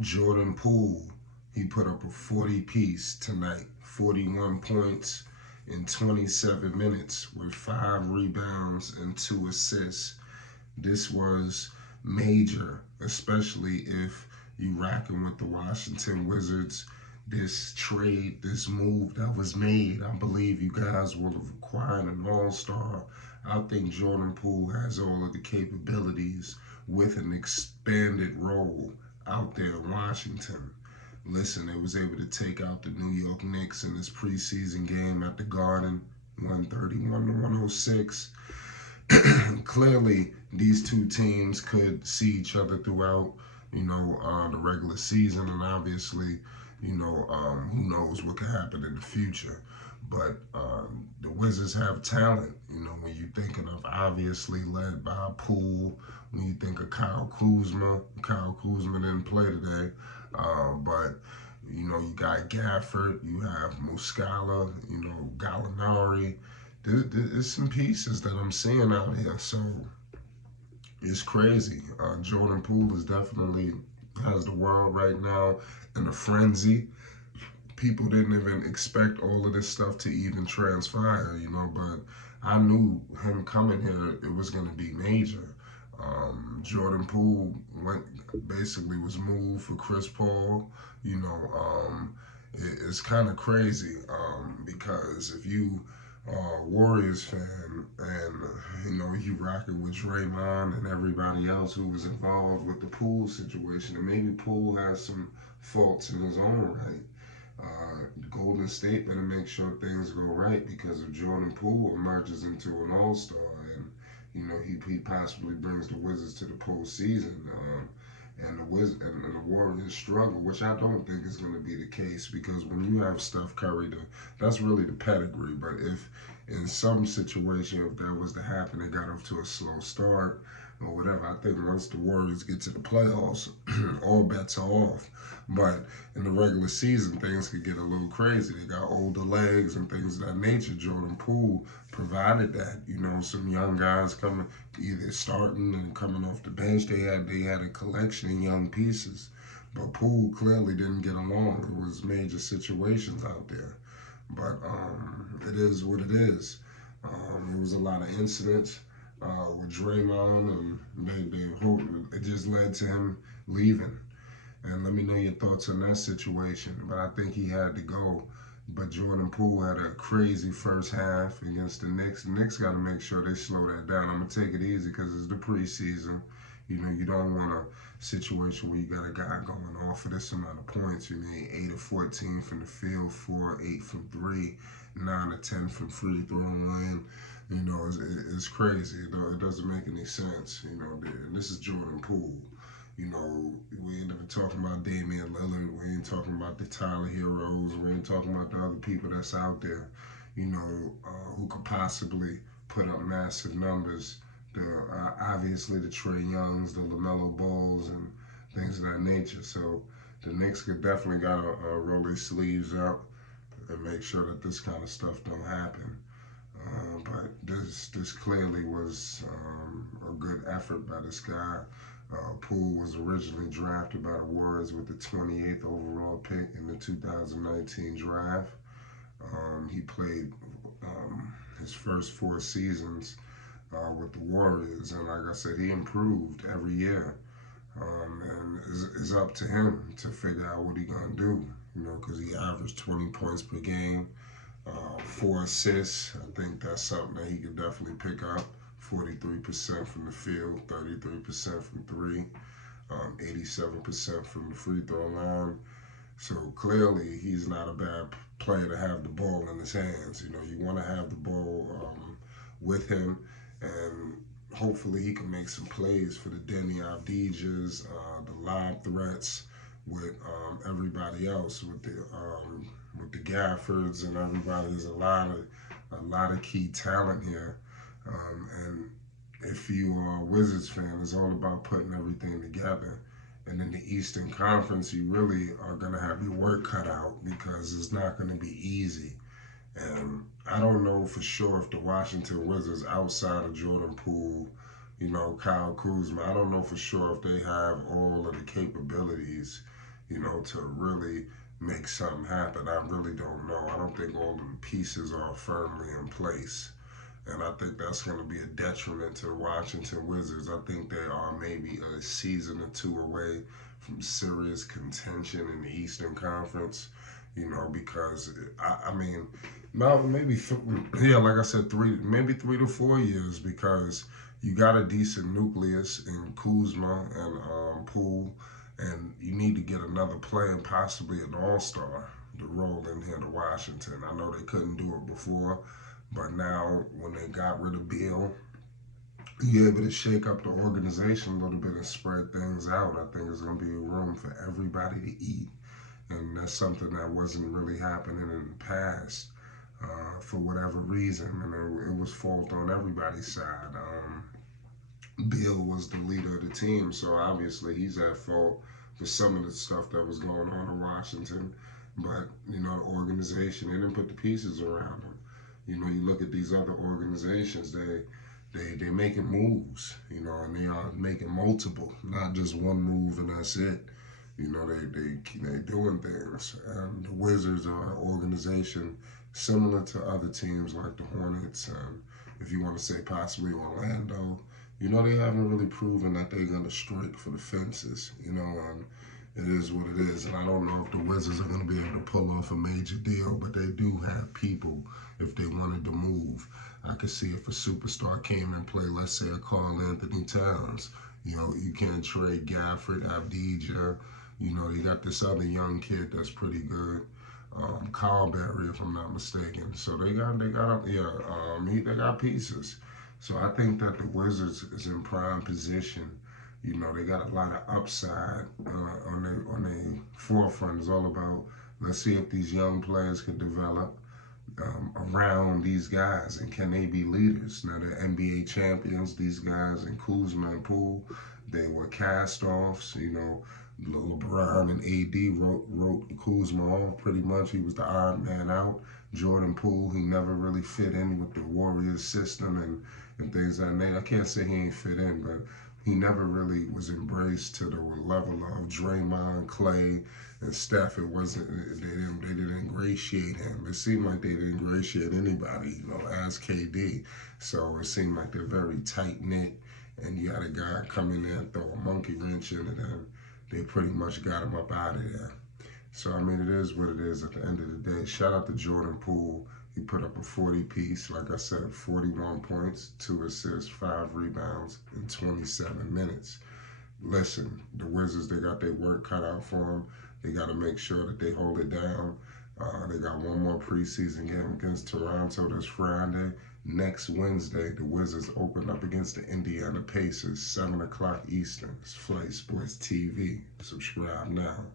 Jordan Poole, he put up a 40-piece tonight, 41 points in 27 minutes with 5 rebounds and 2 assists. This was major, especially if you rocking with the Washington Wizards. This trade, this move that was made, I believe you guys will have acquired an all-star. I think Jordan Poole has all of the capabilities with an expanded role out there in Washington. Listen, they was able to take out the New York Knicks in this preseason game at the Garden, 131 to 106. Clearly, these two teams could see each other throughout, the regular season, and obviously, who knows what could happen in the future. But the Wizards have talent. When you're thinking of obviously led by Poole, when you think of Kyle Kuzma didn't play today, but you got Gafford, you have Muscala, Gallinari. There's some pieces that I'm seeing out here, so it's crazy. Jordan Poole is definitely has the world right now in a frenzy. People didn't even expect all of this stuff to even transpire, but I knew him coming here, it was going to be major. Jordan Poole was moved for Chris Paul. It's kind of crazy because if you Warriors fan, and you rocking with Draymond and everybody else who was involved with the Poole situation, and maybe Poole has some faults in his own right. Golden State better make sure things go right because if Jordan Poole emerges into an All-Star and he possibly brings the Wizards to the postseason, and the Warriors struggle, which I don't think is going to be the case because when you have Steph Curry, that's really the pedigree. But if in some situation, if that was to happen, they got off to a slow start or whatever, I think once the Warriors get to the playoffs, all bets are off. But in the regular season, things could get a little crazy. They got older legs and things of that nature. Jordan Poole provided that. Some young guys coming, either starting and coming off the bench. They had a collection of young pieces. But Poole clearly didn't get along. There was major situations out there. But it is what it is. There was a lot of incidents with Draymond, and it just led to him leaving. And let me know your thoughts on that situation. But I think he had to go. But Jordan Poole had a crazy first half against the Knicks. The Knicks got to make sure they slow that down. I'm going to take it easy because it's the preseason. You don't want a situation where you got a guy going off for this amount of points. You need 8 of 14 from the field, 4 or 8 from 3, 9 or 10 from free throw line. It's crazy. It doesn't make any sense. And this is Jordan Poole. We ain't even talking about Damian Lillard. We ain't talking about the Tyler Heroes. We ain't talking about the other people that's out there, who could possibly put up massive numbers. Obviously the Trey Youngs, the LaMelo Balls, and things of that nature. So the Knicks could definitely got to roll their sleeves up and make sure that this kind of stuff don't happen. But this clearly was a good effort by this guy. Poole was originally drafted by the Warriors with the 28th overall pick in the 2019 draft. He played his first 4 seasons with the Warriors, and like I said, he improved every year. And it's up to him to figure out what he's gonna do. Because he averaged 20 points per game, 4 assists. I think that's something that he could definitely pick up. 43% from the field, 33% from three, 87% from the free throw line. So clearly, he's not a bad player to have the ball in his hands. You want to have the ball with him, and hofully he can make some plays for the Denny Avdijas, the lob threats with everybody else, with the Gaffords and everybody. There's a lot of key talent here. And if you are a Wizards fan, it's all about putting everything together. And in the Eastern Conference, you really are going to have your work cut out because it's not going to be easy. And I don't know for sure if the Washington Wizards, outside of Jordan Poole, Kyle Kuzma, I don't know for sure if they have all of the capabilities to really make something happen. I really don't know. I don't think all the pieces are firmly in place. And I think that's going to be a detriment to the Washington Wizards. I think they are maybe a season or two away from serious contention in the Eastern Conference. Because I mean, now maybe yeah, like I said, maybe 3 to 4 years, because you got a decent nucleus in Kuzma and Poole, and you need to get another player, possibly an all-star, to roll in here to Washington. I know they couldn't do it before, but now when they got rid of Beal, you're able to shake up the organization a little bit and spread things out. I think there's going to be room for everybody to eat, and that's something that wasn't really happening in the past. For whatever reason, and it was fault on everybody's side. Bill was the leader of the team, so obviously he's at fault for some of the stuff that was going on in Washington. But the organization, they didn't put the pieces around him. You look at these other organizations, they're making moves, and they are making multiple, not just one move and that's it. They doing things. And the Wizards are an organization similar to other teams like the Hornets, and if you want to say possibly Orlando. They haven't really proven that they're going to strike for the fences, and it is what it is. And I don't know if the Wizards are going to be able to pull off a major deal, but they do have people if they wanted to move. I could see if a superstar came and played, let's say, a Karl Anthony Towns. You can't trade Gafford, Avdija. They got this other young kid that's pretty good. Kyle Berry, if I'm not mistaken. So they got pieces. So I think that the Wizards is in prime position. They got a lot of upside on their forefront. It's all about, let's see if these young players can develop around these guys, and can they be leaders? Now they're NBA champions. These guys in Kuzma and Poole, they were cast-offs. LeBron and AD wrote Kuzma off pretty much. He was the odd man out. Jordan Poole, he never really fit in with the Warriors system and things like that. I can't say he ain't fit in, but he never really was embraced to the level of Draymond, Clay, and Steph. It wasn't, they didn't ingratiate him. It seemed like they didn't ingratiate anybody, as KD. So it seemed like they're very tight knit, and you had a guy come in there and throw a monkey wrench in it, and they pretty much got him up out of there. So, I mean, it is what it is at the end of the day. Shout out to Jordan Poole. He put up a 40-piece, like I said, 41 points, 2 assists, 5 rebounds in 27 minutes. Listen, the Wizards, they got their work cut out for them. They got to make sure that they hold it down. They got one more preseason game against Toronto this Friday. Next Wednesday, the Wizards open up against the Indiana Pacers, 7 o'clock Eastern. It's Flight Sports TV. Subscribe now.